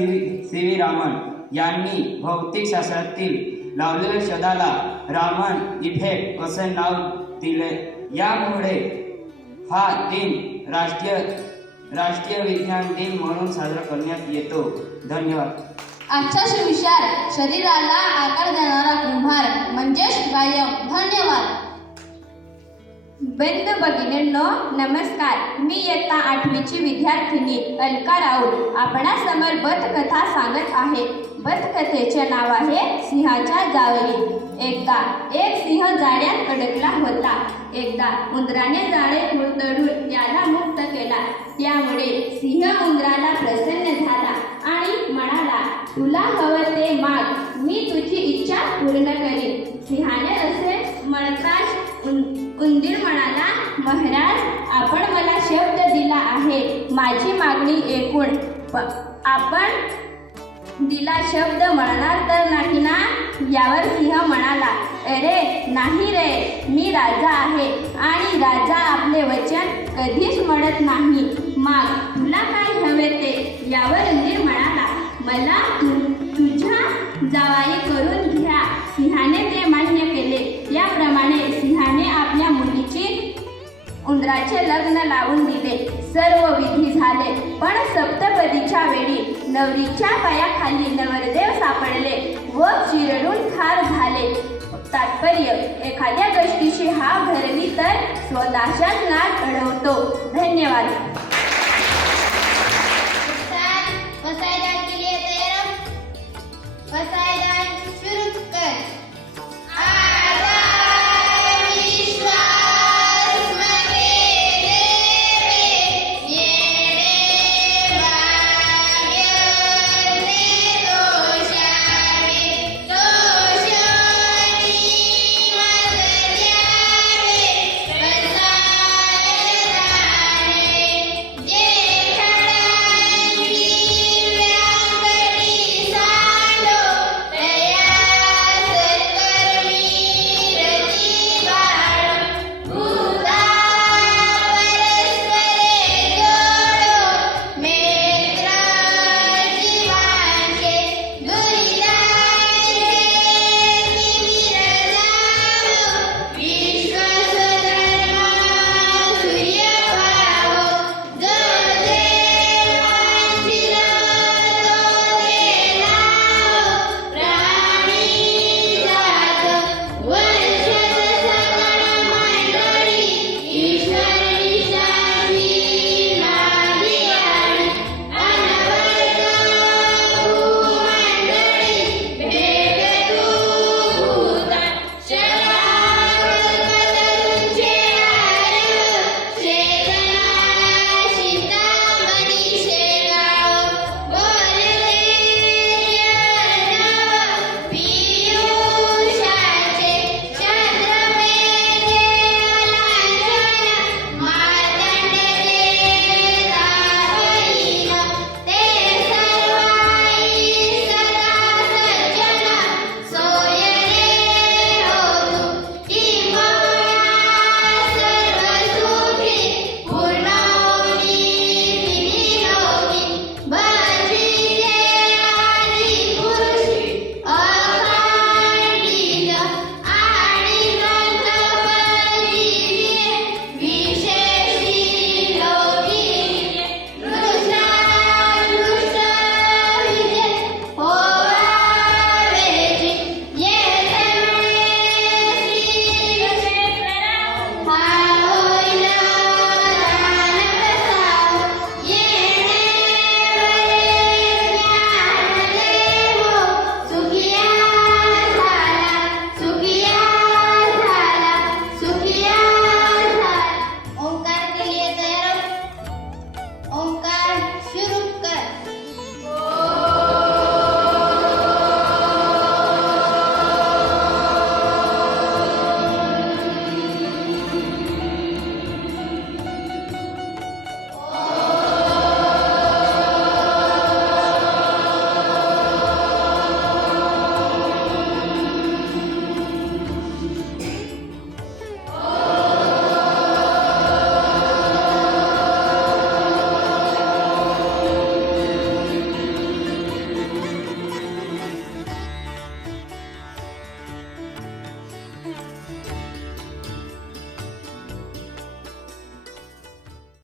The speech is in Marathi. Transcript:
सी.व्ही. रामन यांनी भौतिक शास्त्रातील लावलेल्या शोधाला रामन इफेक्ट असे नाव दिले. यामुळे हा दिन राष्ट्रीय विज्ञान दिन म्हणून साजरा करण्यात येतो. धन्यवाद. आजचा सुविचार शरीराला आकार देणारा कुंभार म्हणजेच व्यायाम. धन्यवाद. बंधू भगिनींनो, नमस्कार. मी इयत्ता 8वीची विद्यार्थिनी अलका राऊत आपणासमोर बथकथा सांगत आहे. बथकथेचे नाव आहे सिंहाच्या जावळी. एकदा एक सिंह जाळ्यात अडकला होता. एकदा उंदराने जाळे तोडून त्याला मुक्त केला. त्यामुळे सिंह उंदराला प्रसन्न झाला आणि म्हणाला, तुला हवं ते माग, मी तुझी इच्छा पूर्ण करीन. सिंहाने असे म्हणताच उंदीर म्हणाला, महाराज, आपण मला शब्द दिला आहे, माझी मागणी ऐकून आपण दिला शब्द म्हणणार तर नाही ना? यावर सिंह म्हणाला, अरे नाही रे, मी राजा आहे आणि राजा आपले वचन कधीच म्हणत नाही. माग, तुला काय हवे ते? यावर उंदीर म्हणाला, मला तुझ्या जावाई करून घ्या. सिंहाने ते मान्य केले. याप्रमाणे सिंहाने आपल्या मुलीची उंदराचे लग्न लावून दिले. सर्व विधी झाले. पण सप्तपदीच्या वेळी नवरीच्या पायाखाली नवरदेव सापडले व चिरडून खार झाले. तात्पर्य, एखाद्या गोष्टीची हाव धरली तर स्वतःच्याच नाद अडवतो. धन्यवाद.